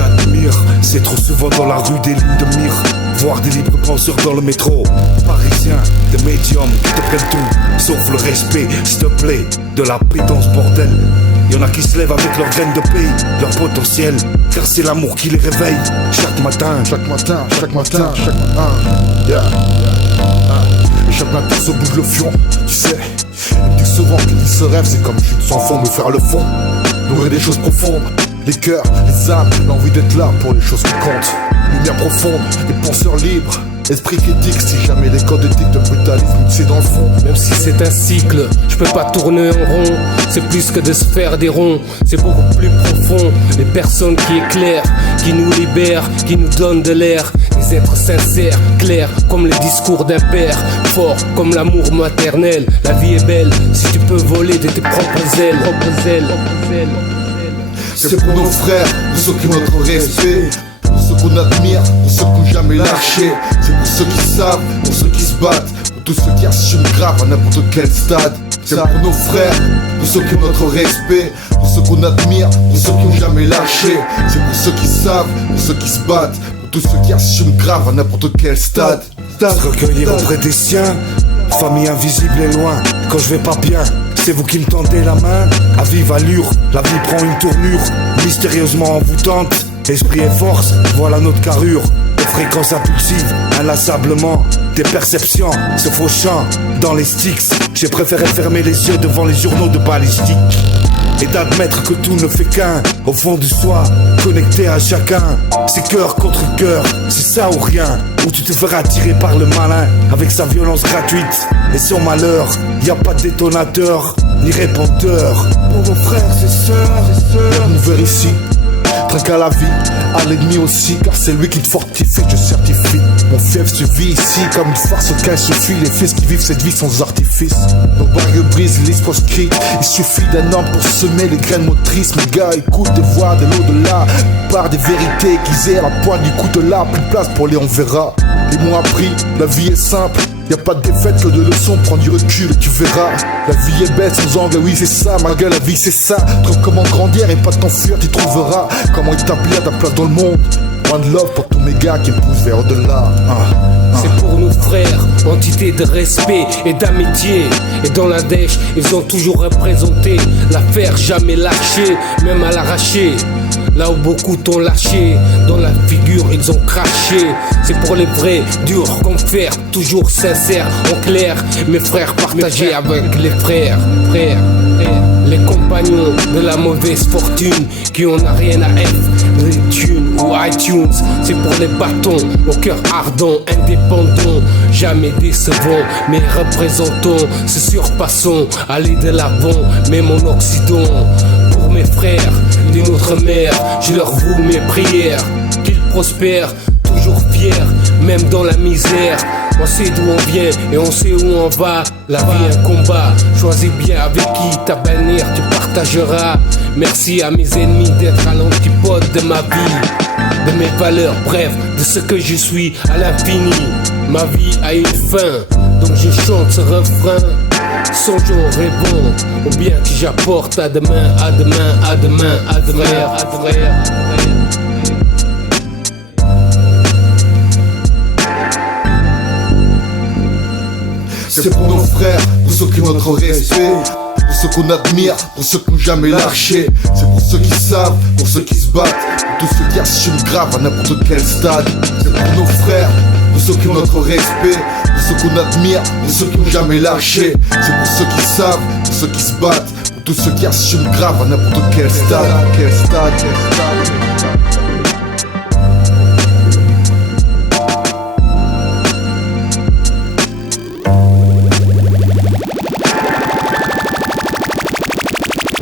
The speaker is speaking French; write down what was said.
admire, c'est trop souvent dans la rue des lignes de mire. Voir des libres penseurs dans le métro. Parisiens, des médiums qui te prennent tout, sauf le respect, s'il te plaît. De la paix dans ce bordel. Y'en a qui se lèvent avec leurs graines de pays, leur potentiel, car c'est l'amour qui les réveille. Chaque matin, yeah. Chaque matin se bouge le fion, tu sais. Il dit souvent qu'il dit ce rêve, c'est comme chute sans fond, me faire le fond. Nourrir des choses profondes, les cœurs, les âmes, l'envie d'être là pour les choses qui comptent. Lumière profonde, des penseurs libres, esprit critique, si jamais les codes éthiques de brutalisme, c'est dans le fond. Même si c'est un cycle, je peux pas tourner en rond. C'est plus que de se faire des ronds, c'est beaucoup plus profond. Les personnes qui éclairent, qui nous libèrent, qui nous donnent de l'air. Des êtres sincères, clairs comme les discours d'un père. Fort comme l'amour maternel. La vie est belle si tu peux voler de tes propres ailes. C'est pour nos frères, pour ceux qui ont notre respect, pour ceux qu'on admire, pour ceux qui n'ont jamais lâché. C'est pour ceux qui savent, pour ceux qui se battent, pour tous ceux qui assument grave à n'importe quel stade. C'est pour nos frères, pour ceux qui ont notre respect, pour ceux qu'on admire, pour ceux qui n'ont jamais lâché. C'est pour ceux qui savent, pour ceux qui se battent, pour tous ceux qui assument grave à n'importe quel stade. Se recueillir auprès des siens, famille invisible et loin. Quand je vais pas bien, c'est vous qui me tendez la main. À vive allure, la vie prend une tournure mystérieusement envoûtante. Esprit et force, voilà notre carrure. Des fréquences impulsives, inlassablement. Des perceptions se fauchant dans les sticks. J'ai préféré fermer les yeux devant les journaux de balistique et d'admettre que tout ne fait qu'un. Au fond du soi, connecté à chacun. C'est cœur contre cœur, c'est ça ou rien. Où tu te feras tirer par le malin avec sa violence gratuite et son malheur. Y a pas de détonateur ni répondeur. Pour vos frères et sœurs, nous verrons ici. Trinque à la vie, à l'ennemi aussi, car c'est lui qui te fortifie, je certifie. Mon fief se vit ici comme une farce auquel se fuit les fils qui vivent cette vie sans artifice. Nos barrières brisent, les proscrits. Il suffit d'un homme pour semer les graines motrices. Mes gars, écoute des voix de l'au-delà, par des vérités qu'ils aient à la pointe du coutelas. Plus de place pour les on verra. Ils m'ont appris, la vie est simple. Y'a pas de défaite que de leçons, prends du recul et tu verras. La vie est belle sans angle, oui c'est ça, ma gueule, la vie c'est ça. Trouve comment grandir et pas t'enfuir, tu trouveras comment établir ta place dans le monde. One love pour tous mes gars qui me poussent vers au-delà. C'est pour nos frères, entité de respect et d'amitié. Et dans la dèche, ils ont toujours représenté l'affaire jamais lâchée, même à l'arraché. Là où beaucoup t'ont lâché, dans la figure ils ont craché. C'est pour les vrais, durs comme fer, toujours sincères, en clair. Mes frères partagés avec les frères. Les compagnons de la mauvaise fortune qui en a rien à F, les tunes ou iTunes. C'est pour les bâtons, au cœur ardent, indépendants, jamais décevants, mais représentants, se surpassons, aller de l'avant, même en Occident. Pour mes frères d'une autre mère, je leur voue mes prières, qu'ils prospèrent, toujours fiers, même dans la misère. On sait d'où on vient et on sait où on va. La vie est un combat, choisis bien avec qui t'abannir tu partageras. Merci à mes ennemis d'être à l'antipode de ma vie, de mes valeurs, bref, de ce que je suis à l'infini. Ma vie a une fin, donc je chante ce refrain. Songeons, rêvons, au bien que j'apporte à demain, à demain, à demain, à demain, à demain. C'est pour nos frères, pour ceux qui ont notre respect, pour ceux qu'on admire, pour ceux qui n'ont jamais lâché. C'est pour ceux qui savent, pour ceux qui se battent, pour tous ceux qui assument grave à n'importe quel stade. C'est pour nos frères, pour ceux qui ont notre respect, pour ceux qu'on admire, pour ceux qui n'ont jamais lâché. C'est pour ceux qui savent, pour ceux qui se battent, pour tous ceux qui assument grave à n'importe quel stade.